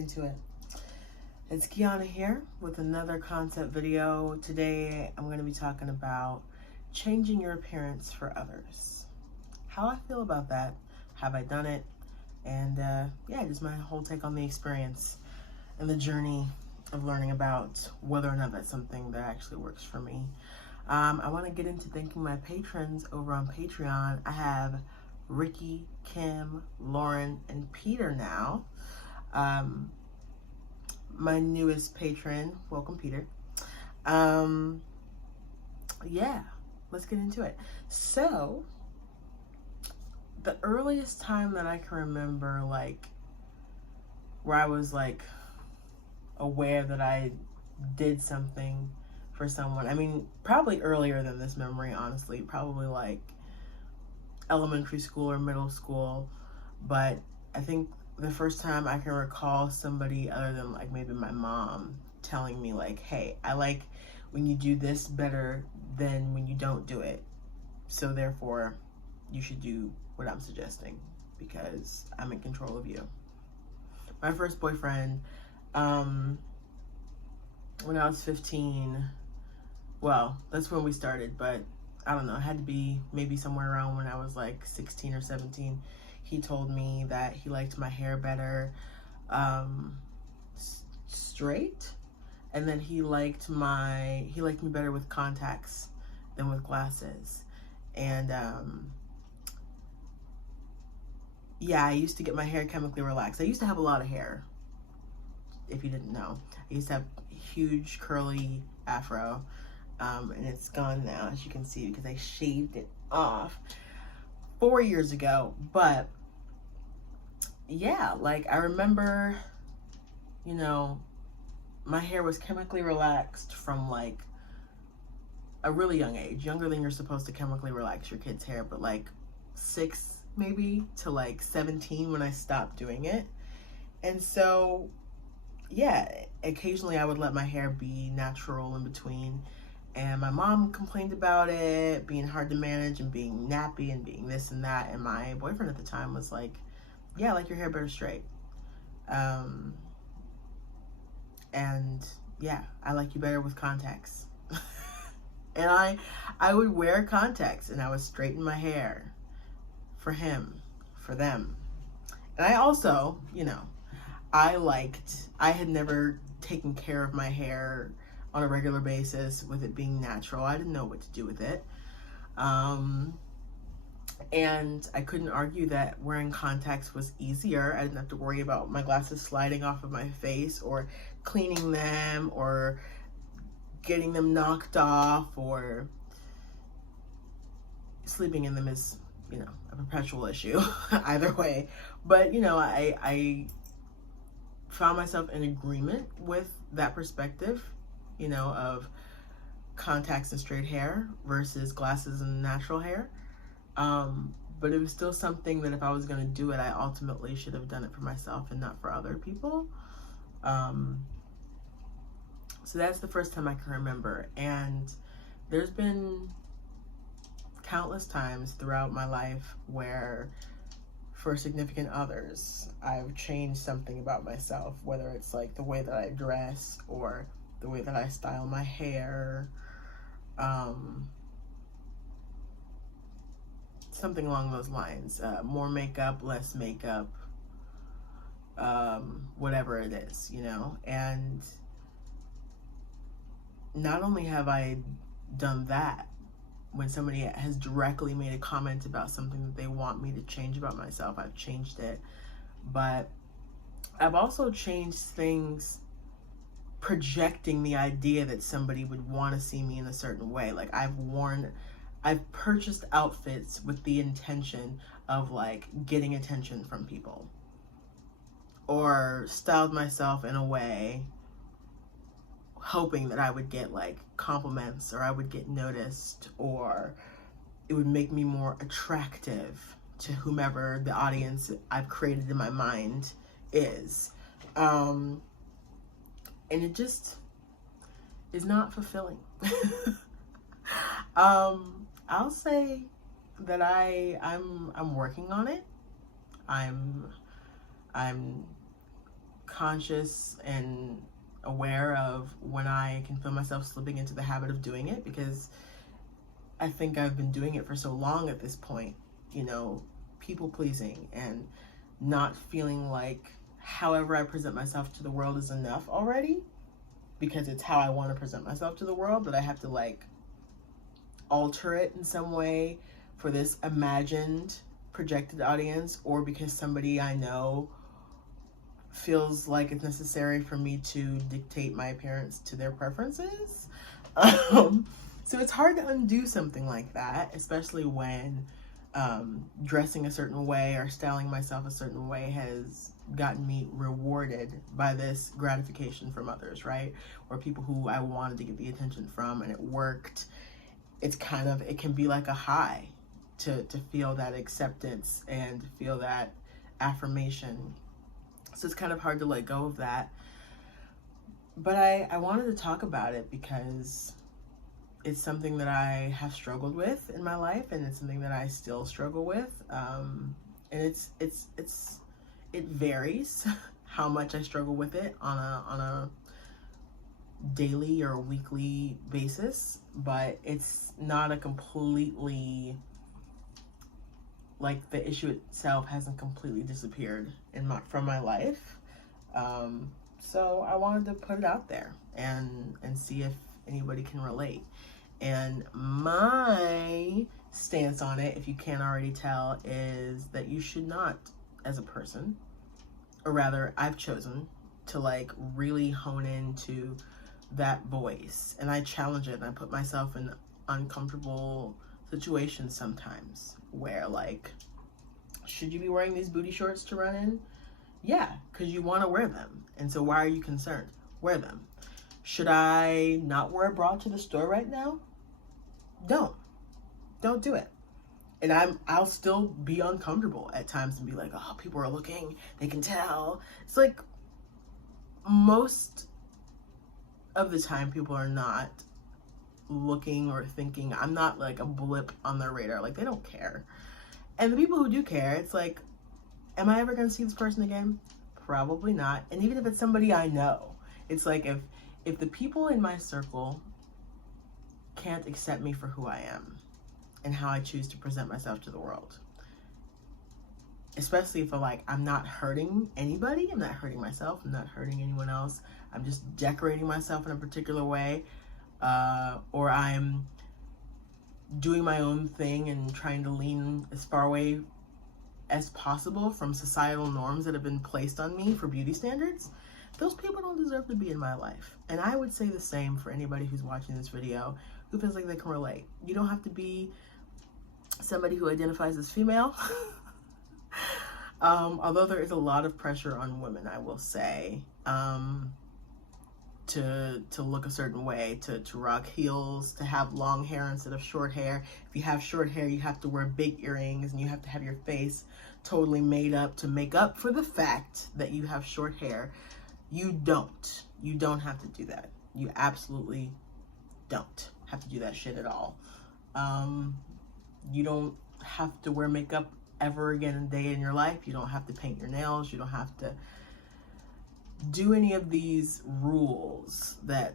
into it. It's Guianna here with another concept video. Today I'm going to be talking about changing your appearance for others. How I feel about that, have I done it, and yeah, just my whole take on the experience and the journey of learning about whether or not that's something that actually works for me. I want to get into thanking my patrons over on Patreon. I have Ricky, Kim, Lauren, and Peter now. My newest patron, welcome Peter. Yeah, let's get into it. So, the earliest time that I can remember, like, where I was like aware that I did something for someone, I mean, probably earlier than this memory, honestly, probably like elementary school or middle school, but I think the first time I can recall somebody other than like maybe my mom telling me like, hey, I like when you do this better than when you don't do it, so therefore you should do what I'm suggesting because I'm in control of you. My first boyfriend, when I was 15, well, that's when we started, but I don't know, it had to be maybe somewhere around when I was like 16 or 17. He told me that he liked my hair better straight, and then he liked me better with contacts than with glasses. And yeah, I used to get my hair chemically relaxed. I used to have a lot of hair, if you didn't know. I used to have huge curly afro, and it's gone now, as you can see, because I shaved it off 4 years ago. But yeah, like I remember, you know, my hair was chemically relaxed from like a really young age, younger than you're supposed to chemically relax your kid's hair, but like 6 maybe to like 17 when I stopped doing it. And so yeah, occasionally I would let my hair be natural in between, and my mom complained about it being hard to manage and being nappy and being this and that, and my boyfriend at the time was like, yeah, I like your hair better straight. And yeah, I like you better with contacts. And I would wear contacts and I would straighten my hair for him, for them. And I also, you know, I had never taken care of my hair on a regular basis with it being natural. I didn't know what to do with it. And I couldn't argue that wearing contacts was easier. I didn't have to worry about my glasses sliding off of my face or cleaning them or getting them knocked off, or sleeping in them is, you know, a perpetual issue either way. But, you know, I found myself in agreement with that perspective, you know, of contacts and straight hair versus glasses and natural hair. But it was still something that if I was going to do it, I ultimately should have done it for myself and not for other people. So that's the first time I can remember. And there's been countless times throughout my life where for significant others, I've changed something about myself, whether it's like the way that I dress or the way that I style my hair, something along those lines. More makeup, less makeup, whatever it is, you know. And not only have I done that, when somebody has directly made a comment about something that they want me to change about myself, I've changed it. But I've also changed things projecting the idea that somebody would want to see me in a certain way. Like I've purchased outfits with the intention of like getting attention from people, or styled myself in a way hoping that I would get like compliments, or I would get noticed, or it would make me more attractive to whomever the audience I've created in my mind is. And it just is not fulfilling. I'll say that I'm working on it. I'm conscious and aware of when I can feel myself slipping into the habit of doing it, because I think I've been doing it for so long at this point, you know, people pleasing and not feeling like however I present myself to the world is enough already, because it's how I want to present myself to the world, but I have to like alter it in some way for this imagined projected audience, or because somebody I know feels like it's necessary for me to dictate my appearance to their preferences. So it's hard to undo something like that, especially when dressing a certain way or styling myself a certain way has gotten me rewarded by this gratification from others, right? Or people who I wanted to get the attention from, and it worked. It can be like a high to feel that acceptance and feel that affirmation. So it's kind of hard to let go of that. But I wanted to talk about it because it's something that I have struggled with in my life, and it's something that I still struggle with. And it varies how much I struggle with it on a daily or a weekly basis, but it's not a completely, like, the issue itself hasn't completely disappeared from my life. So I wanted to put it out there and see if anybody can relate. And my stance on it, if you can't already tell, is that you should not, as a person, or rather I've chosen to like really hone into that voice, and I challenge it, and I put myself in uncomfortable situations sometimes where, like, should you be wearing these booty shorts to run in? Yeah, because you want to wear them, and so why are you concerned? Wear them. Should I not wear a bra to the store right now? Don't do it. And I'll still be uncomfortable at times and be like, oh, people are looking, they can tell. It's like, most of the time people are not looking or thinking. I'm not like a blip on their radar. Like, they don't care. And the people who do care, it's like, am I ever going to see this person again? Probably not. And even if it's somebody I know, it's like, if the people in my circle can't accept me for who I am and how I choose to present myself to the world, especially if I'm not hurting anybody, I'm not hurting myself, I'm not hurting anyone else, I'm just decorating myself in a particular way, or I'm doing my own thing and trying to lean as far away as possible from societal norms that have been placed on me for beauty standards, those people don't deserve to be in my life. And I would say the same for anybody who's watching this video who feels like they can relate. You don't have to be somebody who identifies as female. Although there is a lot of pressure on women, I will say, to look a certain way, to rock heels, to have long hair instead of short hair. If you have short hair, you have to wear big earrings, and you have to have your face totally made up to make up for the fact that you have short hair. You don't have to do that. You absolutely don't have to do that shit at all. You don't have to wear makeup ever again a day in your life. You don't have to paint your nails. You don't have to do any of these rules that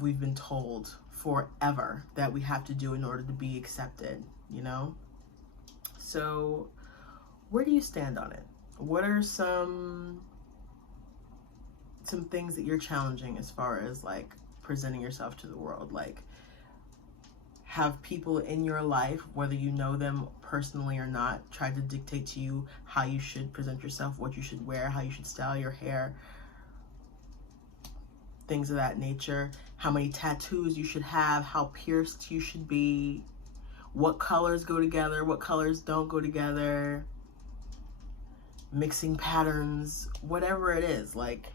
we've been told forever that we have to do in order to be accepted, you know? So where do you stand on it? What are some things that you're challenging as far as like presenting yourself to the world? Like, have people in your life, whether you know them personally or not, tried to dictate to you how you should present yourself, what you should wear, how you should style your hair, things of that nature, how many tattoos you should have, how pierced you should be, what colors go together, what colors don't go together, mixing patterns, whatever it is. Like,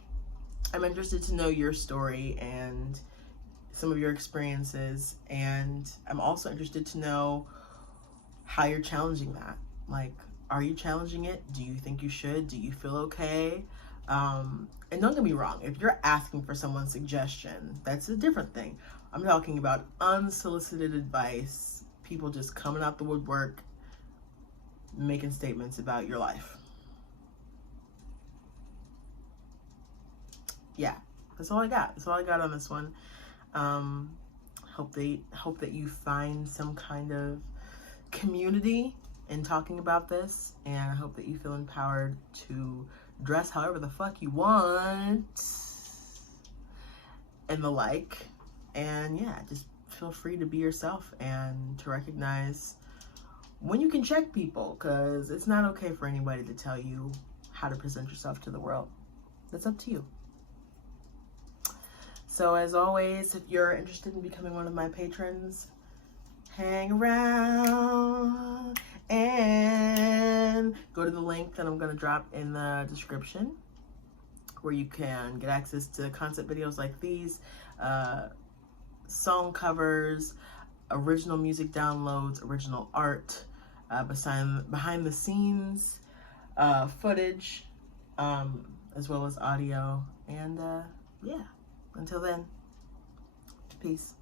I'm interested to know your story and some of your experiences, and I'm also interested to know how you're challenging that. Like, are you challenging it? Do you think you should? Do you feel okay? And don't get me wrong, if you're asking for someone's suggestion, that's a different thing. I'm talking about unsolicited advice, people just coming out the woodwork, making statements about your life. yeah, that's all I got. That's all I got on this one. Hope that you find some kind of community in talking about this, and I hope that you feel empowered to dress however the fuck you want and the like. And yeah, just feel free to be yourself and to recognize when you can check people, because it's not okay for anybody to tell you how to present yourself to the world. That's up to you. So as always, if you're interested in becoming one of my patrons, hang around and go to the link that I'm going to drop in the description, where you can get access to concept videos like these, song covers, original music downloads, original art, behind the scenes footage, as well as audio. And yeah, until then, peace.